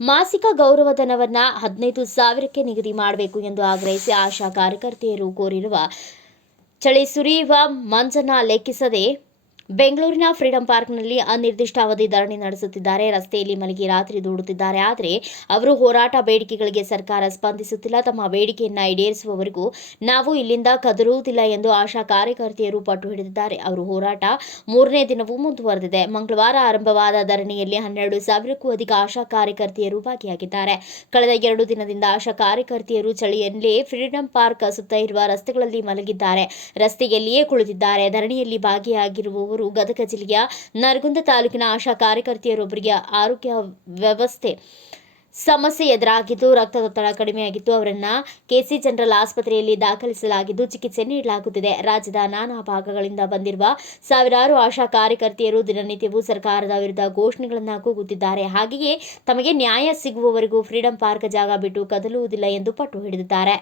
ಮಾಸಿಕ ಗೌರವಧನವನ್ನ ಹದಿನೈದು ಸಾವಿರಕ್ಕೆ ನಿಗದಿ ಮಾಡಬೇಕು ಎಂದು ಆಗ್ರಹಿಸಿ ಆಶಾ ಕಾರ್ಯಕರ್ತೆಯರು ಕೋರಿರುವ ಚಳಿ ಸುರಿಯುವ ಮಂಜನ್ನ ಲೆಕ್ಕಿಸದೆ ಬೆಂಗಳೂರಿನ ಫ್ರೀಡಂ ಪಾರ್ಕ್ನಲ್ಲಿ ಅನಿರ್ದಿಷ್ಟ ಅವಧಿ ಧರಣಿ ನಡೆಸುತ್ತಿದ್ದಾರೆ. ರಸ್ತೆಯಲ್ಲಿ ಮಲಗಿ ರಾತ್ರಿ ದೂಡುತ್ತಿದ್ದಾರೆ. ಆದರೆ ಅವರು ಹೋರಾಟ ಬೇಡಿಕೆಗಳಿಗೆ ಸರ್ಕಾರ ಸ್ಪಂದಿಸುತ್ತಿಲ್ಲ. ತಮ್ಮ ಬೇಡಿಕೆಯನ್ನು ಈಡೇರಿಸುವವರೆಗೂ ನಾವು ಇಲ್ಲಿಂದ ಕದರುವುದಿಲ್ಲ ಎಂದು ಆಶಾ ಕಾರ್ಯಕರ್ತೆಯರು ಪಟ್ಟು ಹಿಡಿದಿದ್ದಾರೆ. ಅವರು ಹೋರಾಟ ಮೂರನೇ ದಿನವೂ ಮುಂದುವರೆದಿದೆ. ಮಂಗಳವಾರ ಆರಂಭವಾದ ಧರಣಿಯಲ್ಲಿ ಹನ್ನೆರಡು ಸಾವಿರಕ್ಕೂ ಅಧಿಕ ಆಶಾ ಕಾರ್ಯಕರ್ತೆಯರು ಭಾಗಿಯಾಗಿದ್ದಾರೆ. ಕಳೆದ ಎರಡು ದಿನದಿಂದ ಆಶಾ ಕಾರ್ಯಕರ್ತೆಯರು ಚಳಿಯಲ್ಲಿ ಫ್ರೀಡಂ ಪಾರ್ಕ್ ಸುತ್ತ ಇರುವ ರಸ್ತೆಗಳಲ್ಲಿ ಮಲಗಿದ್ದಾರೆ. ರಸ್ತೆಯಲ್ಲಿಯೇ ಕುಳಿತಿದ್ದಾರೆ. ಧರಣಿಯಲ್ಲಿ ಭಾಗಿಯಾಗಿರುವವರು ಗದಗ ಜಿಲ್ಲೆಯ ನರಗುಂದ ತಾಲೂಕಿನ ಆಶಾ ಕಾರ್ಯಕರ್ತೆಯರೊಬ್ಬರಿಗೆ ಆರೋಗ್ಯ ವ್ಯವಸ್ಥೆ ಸಮಸ್ಯೆ ಎದುರಾಗಿದ್ದು, ರಕ್ತದೊತ್ತಡ ಕಡಿಮೆಯಾಗಿದ್ದು, ಅವರನ್ನು ಕೆಸಿ ಜನರಲ್ ಆಸ್ಪತ್ರೆಯಲ್ಲಿ ದಾಖಲಿಸಲಾಗಿದ್ದು ಚಿಕಿತ್ಸೆ ನೀಡಲಾಗುತ್ತಿದೆ. ರಾಜ್ಯದ ನಾನಾ ಭಾಗಗಳಿಂದ ಬಂದಿರುವ ಸಾವಿರಾರು ಆಶಾ ಕಾರ್ಯಕರ್ತೆಯರು ದಿನನಿತ್ಯವೂ ಸರ್ಕಾರದ ವಿರುದ್ಧ ಘೋಷಣೆಗಳನ್ನು ಕೂಗುತ್ತಿದ್ದಾರೆ. ಹಾಗೆಯೇ ತಮಗೆ ನ್ಯಾಯ ಸಿಗುವವರೆಗೂ ಫ್ರೀಡಂ ಪಾರ್ಕ್ ಜಾಗ ಬಿಟ್ಟು ಕದಲುವುದಿಲ್ಲ ಎಂದು ಪಟ್ಟು ಹಿಡಿದಿದ್ದಾರೆ.